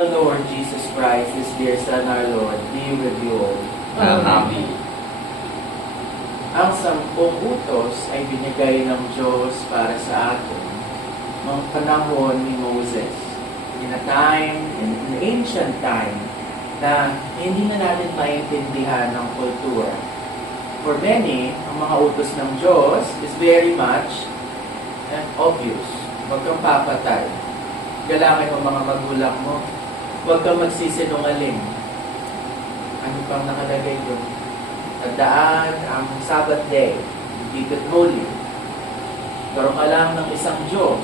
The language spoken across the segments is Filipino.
The Lord Jesus Christ, His dear Son, our Lord, be with you all. Amen. Ang 10 utos ay binigay ng Diyos para sa atin noong panahon ni Moses. In a time, in an ancient time, na hindi na natin maintindihan ng kultura. For many, ang mga utos ng Diyos is very much obvious. Huwag kang papatay. Galangin mo mga magulang mo. Huwag kang magsisinungaling. Ano pang nakalagay doon? Tandaan ang Sabbath day. Keep it holy. Karoon ka lang ng isang Diyos.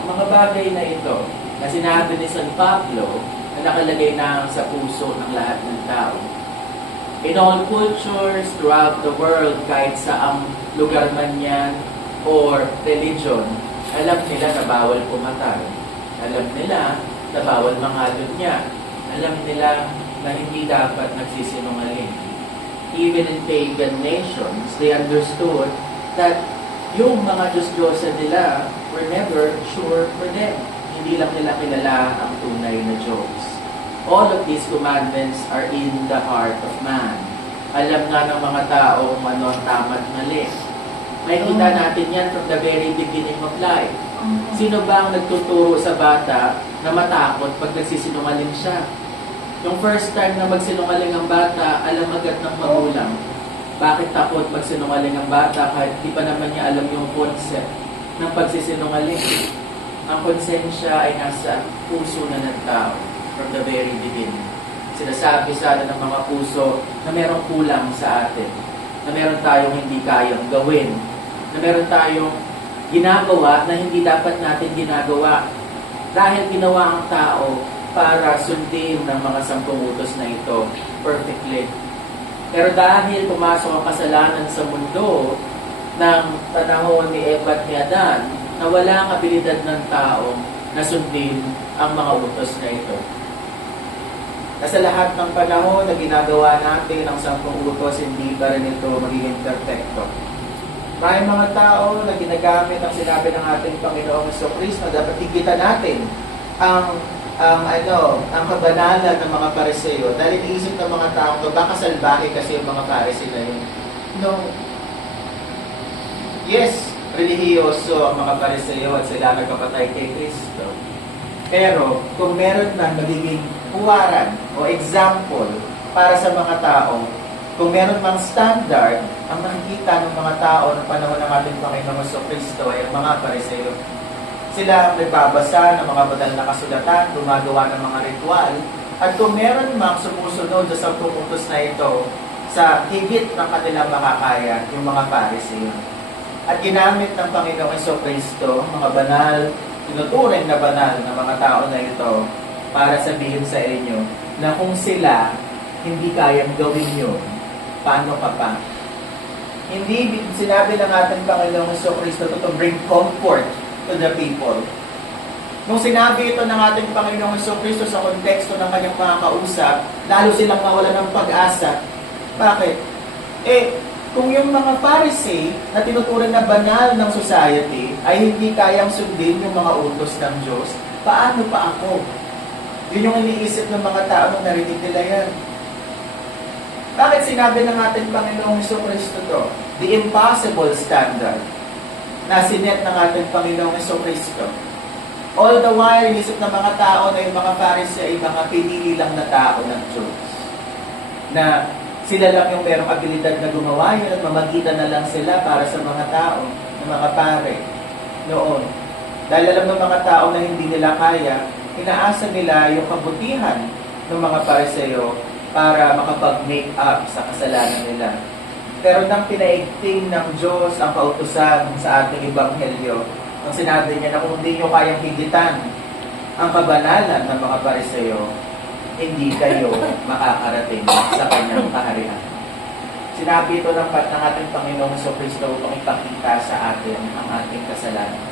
Ang mga bagay na ito, na sinabi ni San Pablo, na nakalagay na sa puso ng lahat ng tao. In all cultures throughout the world, kahit sa ang lugar man yan or religion, alam nila na bawal pumatay. Alam nila na bawal mangalunya. Alam nila na hindi dapat nagsisinungaling. Even in pagan nations, they understood that yung mga Diyos-Diyosa nila were never sure for them. Hindi lang nila kilala ang tunay na Diyos. All of these commandments are in the heart of man. Alam nga ng mga tao kung ano ang tama at mali. Makikita natin yan from the very beginning of life. Sino ba ang nagtuturo sa bata na matakot pag nagsisinungaling siya? Yung first time na magsinungaling ang bata, alam agad ng magulang. Bakit takot magsinungaling ang bata kahit di pa naman niya alam yung concept ng pagsisinungaling? Ang konsensya ay nasa puso na ng tao from the very beginning. Sinasabi sa atin ng mga puso na merong kulang sa atin, na meron tayong hindi kayang gawin, na meron tayong ginagawa na hindi dapat natin ginagawa dahil ginawa ang tao para sundin ng mga 10 utos na ito perfectly. Pero dahil pumasok ang kasalanan sa mundo ng panahon ni Eva at ni Adan, na wala ang abilidad ng tao na sundin ang mga utos na ito. Sa lahat ng panahon na ginagawa natin ang 10 utos, hindi pa rin ito magiging perfecto. May mga tao na ginagamit ang sinabi ng ating Panginoong Jesucristo na dapat higitan natin ang kabanalan ng mga Pariseo. Dahil iniisip ng mga tao to, baka salbahe kasi yung mga Pariseo na yun. No. Yes, relihiyoso ang mga Pariseo at sila nagkapatay kay Kristo. Pero kung meron na magiging huwaran o example para sa mga tao, kung meron mang standard, ang nakikita ng mga tao ng panahon ng ating Panginoong Jesucristo ay ang mga Pariseo. Sila ang nagbabasa ng mga banal na kasulatan, gumagawa ng mga ritual, at kung meron mang sumusunod sa 10 utos na ito sa higit ng kanilang makakaya, yung mga Pariseo. At ginamit ng Panginoong Jesucristo, mga banal, tinuturing na banal ng mga tao na ito para sabihin sa inyo na kung sila hindi kayang gawin yun, paano ka pa? Hindi sinabi ng ating Panginoong Jesucristo to bring comfort to the people. Nung sinabi ito ng ating Panginoong Jesucristo sa konteksto ng kanyang mga kausap, lalo silang nawala ng pag-asa. Bakit? Kung yung mga Pharisee na tinuturing na banal ng society ay hindi kayang sundin yung mga utos ng Diyos, paano pa ako? Yun yung iniisip ng mga tao nung narinig nila yan. Bakit sinabi ng ating Panginoong Jesucristo to? The impossible standard na sinet ng ating Panginoong Jesucristo. All the while, inisip ng mga tao na yung mga Pharisee ay mga pinili lang na tao ng Diyos. Na sila lang yung merong abilidad na gumawa yun at mamagitan na lang sila para sa mga tao, ng mga pare noon. Dahil alam ng mga tao na hindi nila kaya, inaasa nila yung kabutihan ng mga Pariseo para makapag-make up sa kasalanan nila. Pero nang pinaigting ng Diyos ang kautusan sa ating Ebanghelyo, nang sinabi niya na kung hindi nyo kayang higitan ang kabanalan ng mga Pariseo, hindi kayo makakarating sa kanyang kaharian. Sinabi ito ng ating Panginoong Jesucristo upang ipakita sa atin ang ating kasalanan.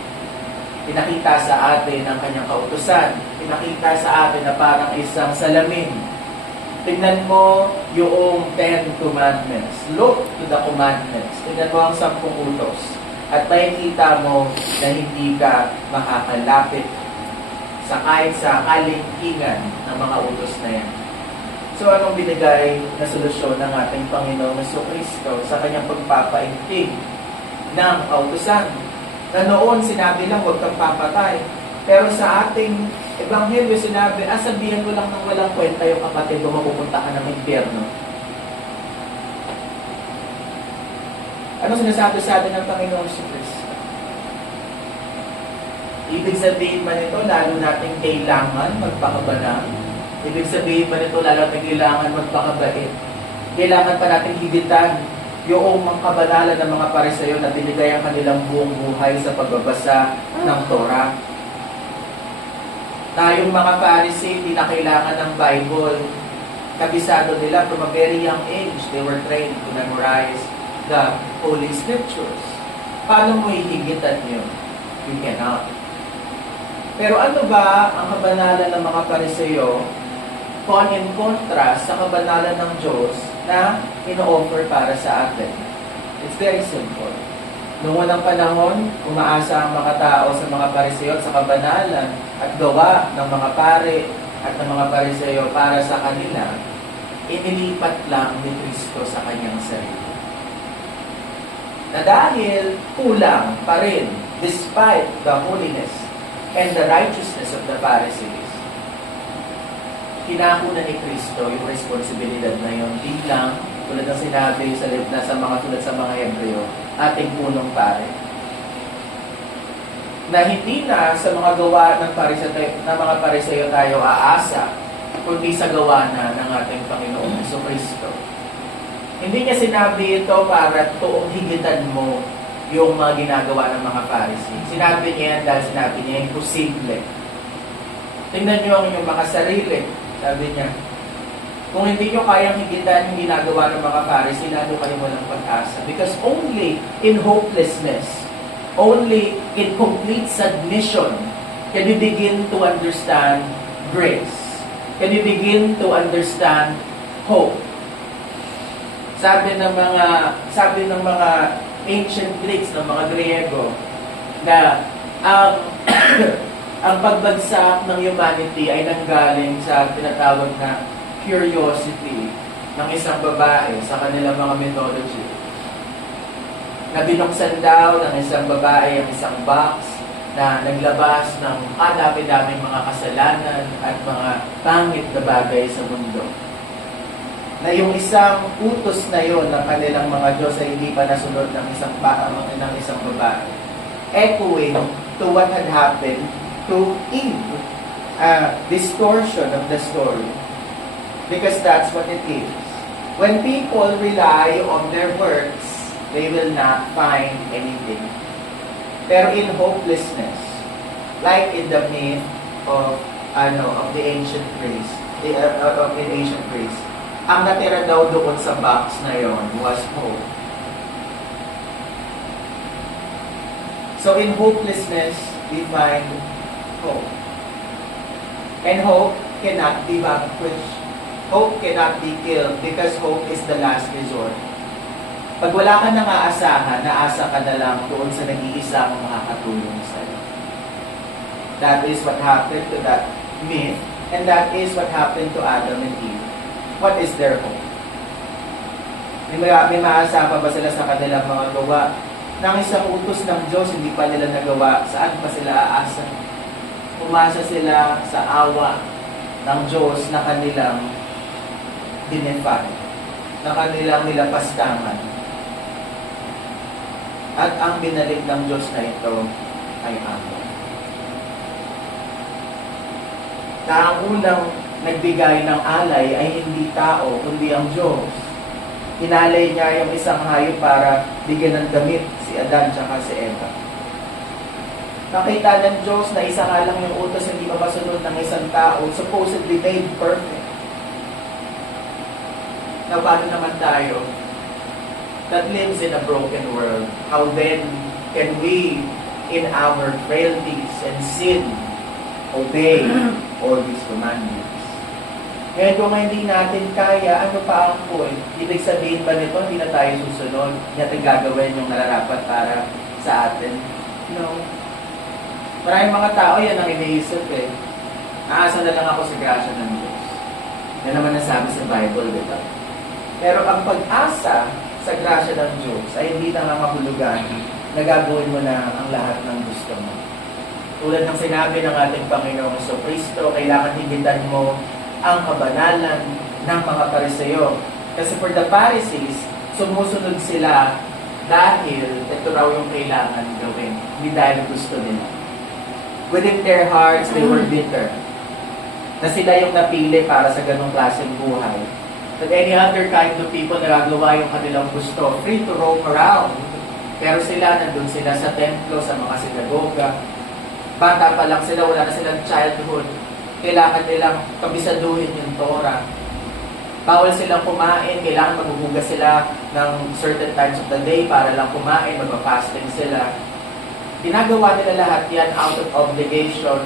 Pinakita sa atin ang kanyang kautusan. Pinakita sa atin na parang isang salamin. Tingnan mo yung 10 commandments. Look to the commandments. Tingnan mo ang 10 utos. At makikita mo na hindi ka makakalapit kahit sa kalingkingan ng mga utos na yan. So anong binigay na solusyon ng ating Panginoong Jesucristo sa kanyang pagpapaigting ng kautusan? Na noon sinabi lang huwag kang papatay. Pero sa ating Ebanghelyo sinabi, sabihan mo lang ng walang kwenta yung kapatid mo, mapupunta ka ng impyerno. Ano sinasabi sa atin ng Panginoong Jesucristo? Ibig sabihin ba nito, lalo nating kailangan magpakabanal? Ibig sabihin ba nito, lalo nating kailangan magpakabait? Kailangan pa natin higitan yung mga kabanalan ng mga Pariseyo na binigay ang kanilang buong buhay sa pagbabasa ng Torah. Tayong mga Pharisee, hindi na kailangan ng Bible. Kabisado nila from a very young age, they were trained to memorize the Holy Scriptures. Paano mo hihigitan yun? You cannot. Pero ano ba ang kabanalan ng mga Pariseyo in contrast sa kabanalan ng Diyos na ino-offer para sa atin? It's very simple. Noong unang panahon, umaasa ang mga tao sa mga Pariseyo at sa kabanalan at gawa ng mga pare at ng mga Pariseyo para sa kanila, inilipat lang ni Kristo sa kanyang sarili. Na dahil kulang pa rin, despite the holiness and the righteousness of the Pharisees, kinakuna ni Kristo yung responsibilidad na yun bilang, tulad ng sinabi sa mga tulad sa mga Hebreo, ating punong pare. Na hindi na sa mga gawa ng mga Pariseyo tayo aasa, kundi sa gawa na ng ating Panginoong Jesucristo. Hindi niya sinabi ito para higitan mo yung mga ginagawa ng mga Pharisee. Sinabi niya yan dahil sinabi niya imposible. Tingnan niyo ang inyong mga sarili. Sabi niya, kung hindi nyo kayang higitan yung ginagawa ng mga Pharisee, lalo kayo walang pag-asa. Because only in hopelessness, only in complete submission, can we begin to understand grace. Can we begin to understand hope. Sabi ng mga ancient Greeks, ng mga Griego, na ang pagbagsak ng humanity ay nanggaling sa tinatawag na curiosity ng isang babae sa kanilang mga mythology. Na binuksan daw ng isang babae ang isang box na naglabas ng kadami-daming mga kasalanan at mga pangit na bagay sa mundo. Na yung isang utos na yon ng kanilang mga Diyos ay hindi pa nasunod ng isang babae. Echoing to what had happened to Eve. Distortion of the story. Because that's what it is. When people rely on their works, they will not find anything. Pero in hopelessness, like in the myth of the ancient Greece, ang natira daw doon sa box na yon was hope. So in hopelessness, we find hope. And hope cannot be vanquished. Hope cannot be killed because hope is the last resort. Pag wala ka nang aasahan, naasa ka na lang doon sa nag-iisang makakatulong sa'yo. That is what happened to that myth, and that is what happened to Adam and Eve. What is their hope? May maasa pa ba sila sa kanilang mga gawa? Nang isang utos ng Diyos, hindi pa nila nagawa, saan pa sila aasa? Umasa sila sa awa ng Diyos na kanilang dinefy, na kanilang nilapastangan. At ang binalik ng Diyos na ito ay awa. Na ang unang nagbigay ng alay ay hindi tao, kundi ang Diyos. Inalay niya yung isang hayop para bigyan ng damit si Adan at si Eva. Nakita ng Diyos na isa nga lang yung utos hindi mapasunod ng isang tao, supposedly made perfect. Now, paano naman tayo that lives in a broken world? How then can we, in our frailties and sin, obey all these commandments? Ngayon, kung hindi natin kaya, ano pa ang point? Ibig sabihin ba nito, hindi na tayo susunod? Hindi natin gagawin yung nararapat para sa atin? No. Maraming mga tao, yan ang iniisip eh. Aasa na lang ako sa grasya ng Diyos. Yan naman ang sabi sa Bible, di ba? Pero ang pag-asa sa grasya ng Diyos ay hindi na mahulugan na gagawin mo na ang lahat ng gusto mo. Tulad ng sinabi ng ating Panginoong Jesucristo, kailangan higitan mo ang kabanalan ng mga Pariseo. Kasi for the Pharisees, sumusunod sila dahil ito raw yung kailangan gawin, hindi dahil gusto nila. Within their hearts, they were bitter. Na sila yung napili para sa ganong klaseng buhay. But any other kind of people na gagawa yung kanilang gusto, free to roam around. Pero sila, nandun sila sa templo, sa mga sinagoga. Bata pa lang sila, wala na silang childhood. Kailangan nilang kabisaduhin yung Torah. Bawal silang kumain, kailangan maghuhugas sila ng certain times of the day para lang kumain, magpa-fasting sila. Ginagawa nila lahat yan out of obligation,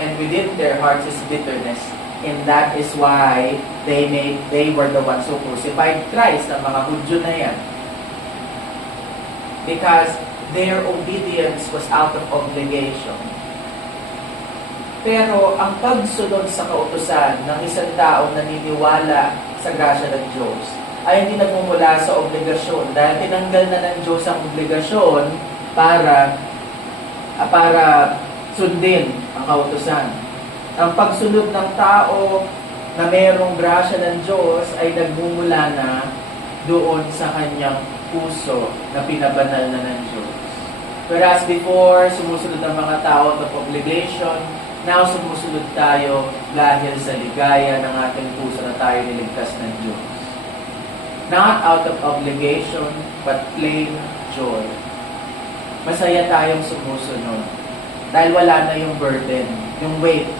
and within their hearts is bitterness. And that is why they were the ones who crucified Christ, ang mga Hudyo na yan. Because their obedience was out of obligation. Pero ang pagsunod sa kautusan ng isang taong naniniwala sa grasya ng Diyos ay hindi nagmumula sa obligasyon, dahil tinanggal na ng Diyos ang obligasyon para sundin ang kautusan. Ang pagsunod ng tao na mayroong grasya ng Diyos ay nagmumula na doon sa kanyang puso na pinabanal na ng Diyos. Whereas before, sumusunod ang mga tao out of obligation, now sumusunod tayo dahil sa ligaya ng ating puso na tayo niligtas ng Diyos. Not out of obligation, but plain joy. Masaya tayong sumusunod dahil wala na yung burden, yung weight,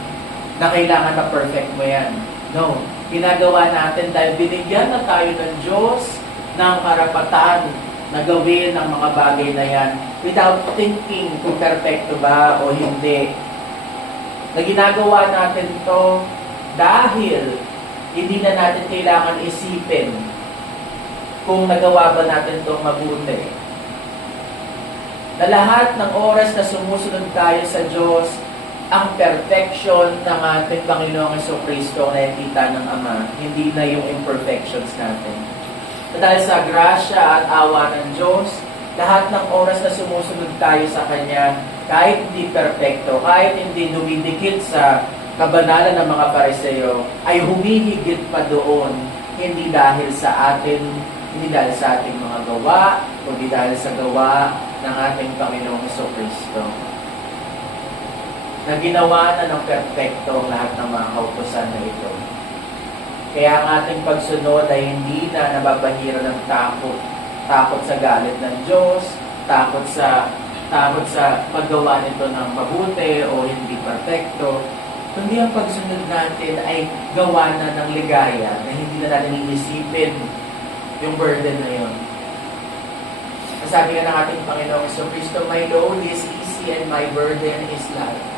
na kailangan na perfect mo yan. No. Ginagawa natin dahil binigyan na tayo ng Diyos ng karapatan na gawin ang mga bagay na yan without thinking kung perfecto ba o hindi. Na ginagawa natin to dahil hindi na natin kailangan isipin kung nagawa ba natin itong mabuti. Na lahat ng oras na sumusunod tayo sa Diyos, ang perfection ng ating Panginoong Jesucristo na nakikita ng Ama, hindi na yung imperfections natin. Dahil sa grasya at awa ng Diyos, lahat ng oras na sumusunod tayo sa Kanya, kahit hindi perfecto, kahit hindi dumidikit sa kabanalan ng mga Pariseo, ay humihigit pa doon, hindi dahil sa atin, hindi dahil sa ating mga gawa, kundi dahil sa gawa ng ating Panginoong Jesucristo. Na ginawa na ng perfecto ang lahat ng mga kautusan na ito. Kaya ang ating pagsunod ay hindi na nababahira ng takot. Takot sa galit ng Diyos, takot sa paggawa nito ng mabuti o hindi perfecto. Kundi ang pagsunod natin ay gawa na ng ligaya na hindi na natin iisipin yung burden na yun. Sabi nga ng ating Panginoong Jesucristo, "My load is easy and my burden is light."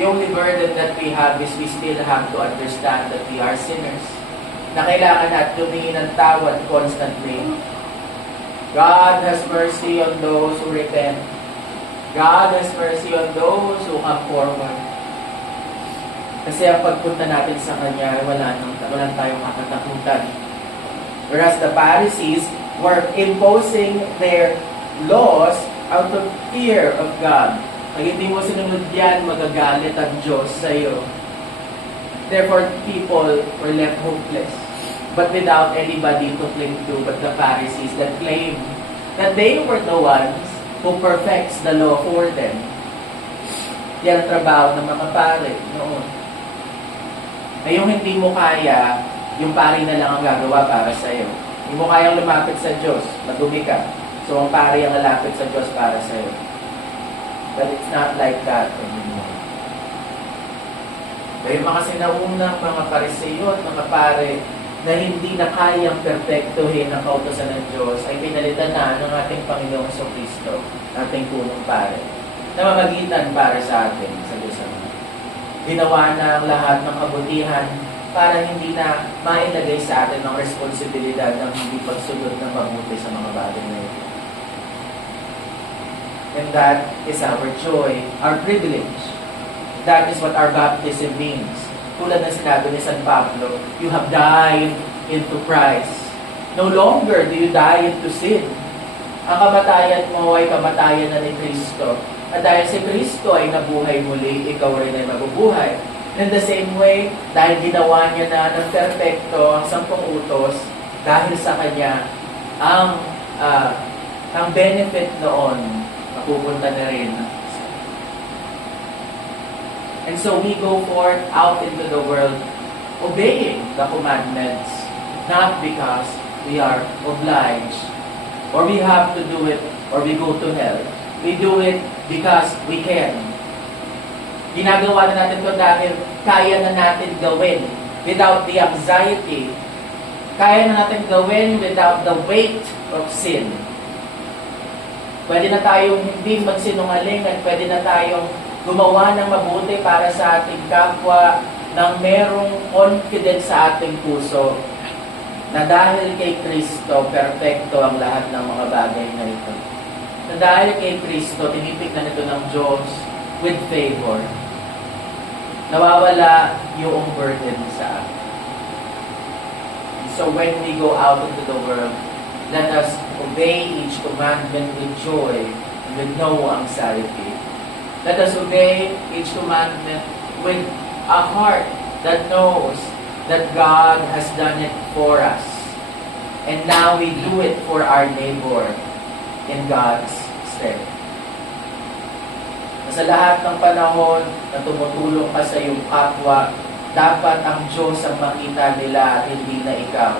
The only burden that we have is we still have to understand that we are sinners. Na kailangan natin tumingin ng tawad constantly. God has mercy on those who repent. God has mercy on those who come forward. Kasi ang pagpunta natin sa Kanya, wala tayong makatakutan. Whereas the Pharisees were imposing their laws out of fear of God. Pag hindi mo sinunod yan, magagalit ang Diyos sa iyo. Therefore, people were left hopeless, but without anybody to cling to but the Pharisees that claimed that they were the ones who perfects the law for them. Yan ang trabaho ng mga pare noon. Na yung hindi mo kaya, yung pare na lang ang gagawa para sa iyo. Hindi mo kayang lumapit sa Diyos, madumi ka. So, ang pare ang lalapit sa Diyos para sa iyo. But it's not like that anymore. Kaya mga sinaunang mga Pariseo at mga pare na hindi na kayang perfectuhin ang kautusan ng Diyos ay pinalitan na ng ating Panginoong Jesucristo, ating punong pare, na mamagitan para sa atin sa Diyos Ama. Ginawa na ang lahat ng kabutihan para hindi na mailagay sa atin ang responsibilidad ng hindi pagsunod ng mabuti sa mga bagay na ito. And that is our joy, our privilege. that is what our baptism means. Tulad ng sinabi ni San Pablo, you have died into Christ. No longer do you die into sin. Ang kamatayan mo ay kamatayan na ni Kristo. At dahil si Kristo ay nabuhay muli, ikaw rin ay mabubuhay. In the same way, dahil ginawa niya na ng perpekto ang 10 utos, dahil sa Kanya, ang benefit noon, mapupunta na rin. And so we go forth out into the world, obeying the commandments, not because we are obliged, or we have to do it, or we go to hell. We do it because we can. Ginagawa na natin ito dahil kaya na natin gawin without the anxiety. Kaya na natin gawin without the weight of sin. Pwede na tayong hindi magsinungaling at pwede na tayong gumawa ng mabuti para sa ating kapwa nang merong confidence sa ating puso na dahil kay Kristo, perfecto ang lahat ng mga bagay na ito. Na dahil kay Kristo, tinipignan ito ng Diyos with favor. Nawawala yung burden sa atin. So when we go out into the world, let us obey each commandment with joy and with no anxiety. Let us obey each commandment with a heart that knows that God has done it for us. And now we do it for our neighbor in God's stead. Sa lahat ng panahon na tumutulong ka sa iyong kapwa, dapat ang Diyos ang makita nila at hindi na ikaw.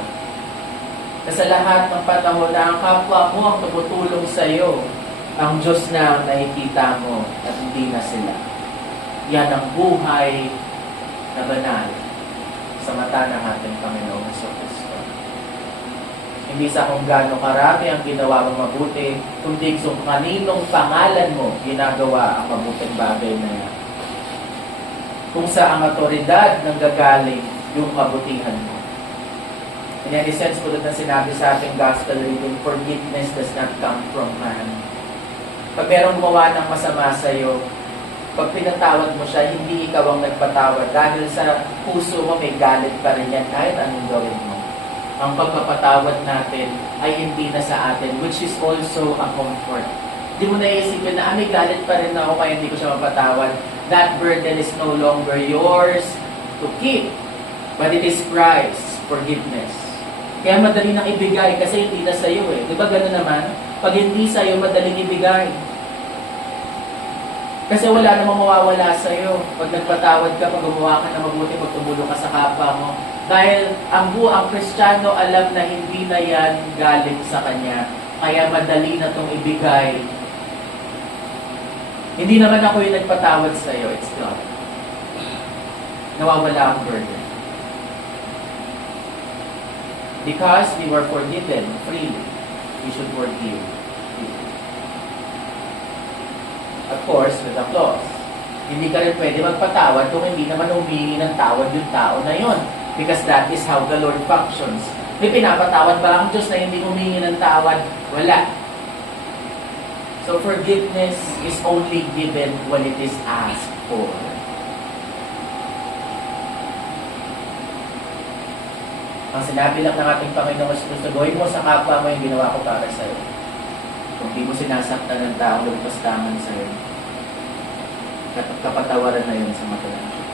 Sa lahat ng panahon na ang kapwa mo ang tumutulong sa iyo, ang Diyos na ang nakikita mo at hindi na sila. Yan ang buhay na banal sa mata ng ating Panginoong Kristo. Hindi sa kung gaano karami ang ginawa mong mabuti, kundi kung kaninong pangalan mo ginagawa ang mabuting bagay na yan. Kung sa ang otoridad nang gagaling yung kabutihan mo. In any sense, tulad na sinabi sa ating gospel reading, forgiveness does not come from man. Pag merong gumawa ng masama sa iyo, pag pinatawad mo siya, hindi ikaw ang nagpatawad. Dahil sa puso mo may galit pa rin yan kahit anong gawin mo. Ang pagpapatawad natin ay hindi na sa atin, which is also a comfort. Hindi mo naisipin na, may galit pa rin ako kaya hindi ko siya mapatawad. That burden is no longer yours to keep, but it is Christ's forgiveness. Kaya madali nang ibigay kasi hindi na sa iyo eh. Di ba gano'n naman? Pag hindi sa iyo, madaling ibigay. Kasi wala namang mawawala sa iyo. Pag nagpatawad ka, pag gumawa ka na mabuti, pag tumulong ka sa kapwa mo. Dahil ang buong Kristiyano alam na hindi na yan galing sa Kanya. Kaya madali na itong ibigay. Hindi naman ako yung nagpatawad sa iyo. It's God. Nawawala ang burden. Because we were forgiven freely, we should forgive freely. Of course, with a clause. Hindi ka rin pwede magpatawad kung hindi naman humingi ng tawad yung tao na yon. Because that is how the Lord functions. May pinapatawad ba ang Diyos na hindi humingi ng tawad? Wala. So forgiveness is only given when it is asked for. Ang sinabi lang ng ating Panginoon Kristo, gawin mo sa kapwa mo yung ginawa ko para sa iyo. Kung di mo sinasaktan ng tao, lagpas lamang sa iyo. Kapatawaran na yun sa mata ng Diyos.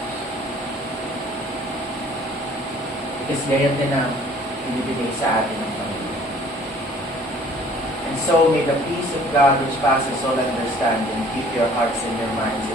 Because gayon din ang ibibigay sa atin ng Panginoon. And so, may the peace of God which passes all understanding keep your hearts and your minds